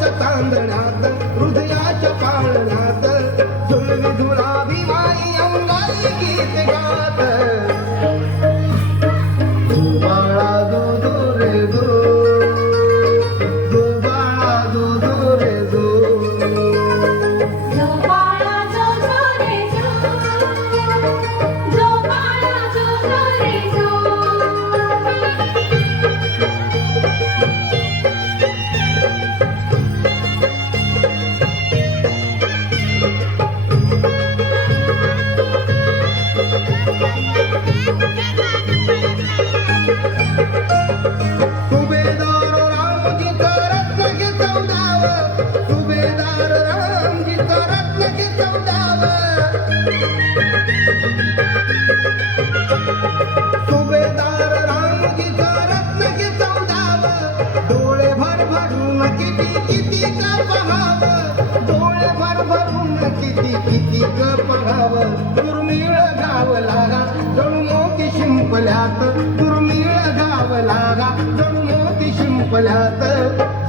प्रेमाच्या तांदण्यात हृदयाच्या पाळण्यात झुलवी झुलावी माई अंगाई गीत गात दो बाळा दो दो रे दो दो बाळा दो दो रे दो जो बाळा जो जो रे जो जो बाळा जो जो रे जो सुभेदार रामजीचा रत्न घे चौदाव सुभेदार रामजीचा रत्न घे चौदाव सुभेदार रामजीचा रत्न घे चौदाव डोळे भर भरून किती किती का पहाव डोळे भर भरून किती किती का पहाव दुर्मिळ गाव लागा जणू मोती शिंपल्यात दुर्मिळ गाव लागा जणू मोती शिंपल्यात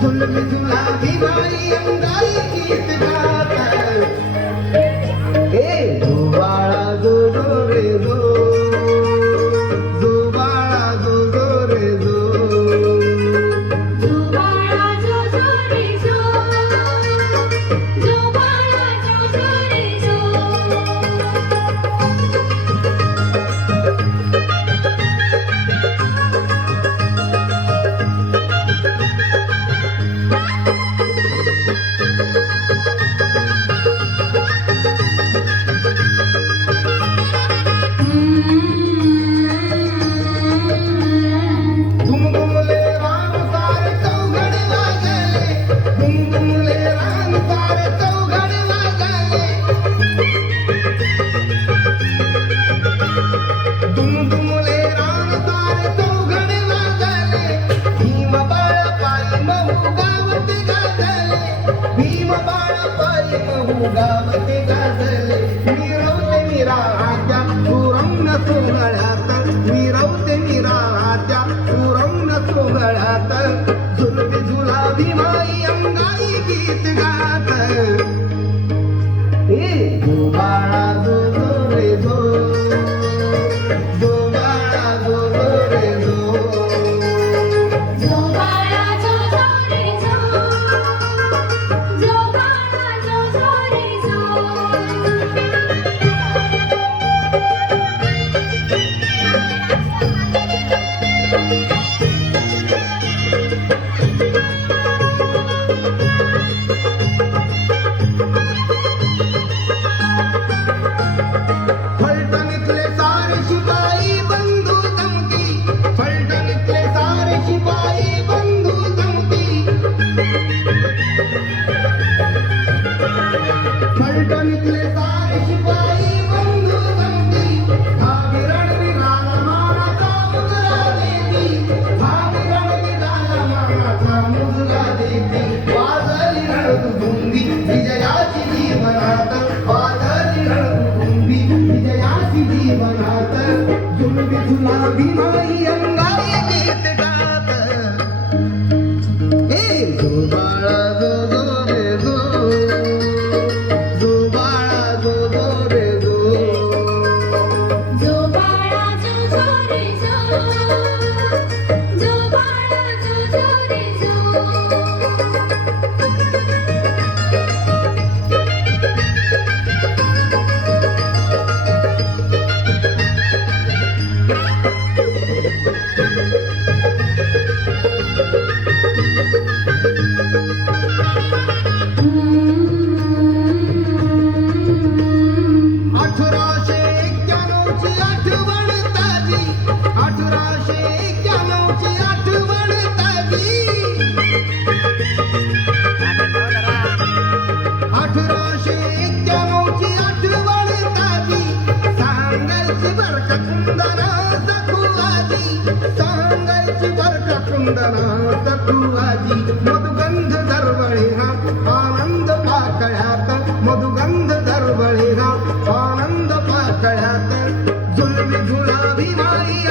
झुलवी झुलावी बाई अंगाई गीत गात ए जो बाळा जो जो रे जो जो बाळा जो जो रे जो जो बाळा जो जो रे जो जो बाळा जो जो रे जो घुमघुमले रान सारे चौघड वाजले घुमघुमले रान सारे चौघड वाजले घुमघुमले रान सारे चौघड वाजले भीम बाळ पायी महू गावते गाजले भीम बाळ पायी महू गावते गाजले मिरवते मिराच्या सुरंग सोहळ्यात मिरवते मिराच्या सुरंग सोहळ्यात झुलवी झुलावी माई अंगाई गीत गात ए जो बाळा जो जो रे जो जो बाळा जो जो रे जो जो बाळा जो जो रे जो जो बाळा जो जो रे फलटणीतले सारे शिपाई बंधू जमती फलटणीतले सारे शिपाई बंधू जमती फलटणीतले सारे शिपाई बंधू जमती धावी रणवीराला मानाचा मुजरा देती धावी रणवीराला मानाचा मुजरा देती वाजली रणदुभुंगी विजयाची जीवनात वाजली रणदुभुंगी विजयाची जीवनात झुलवी झुलावी माई अंगाई गीत गात ए जो बाळा जो जो रे जो जो बाळा जो जो रे जो जो बाळा जो जो रे जो जो बाळा जो जो रे जो कुंदनात तुवाजी मधुगंध दरवळे हा आनंद पाकळ्यात मधुगंध दरवळे हा आनंद पाकळ्यात झुलवी झुलावी माई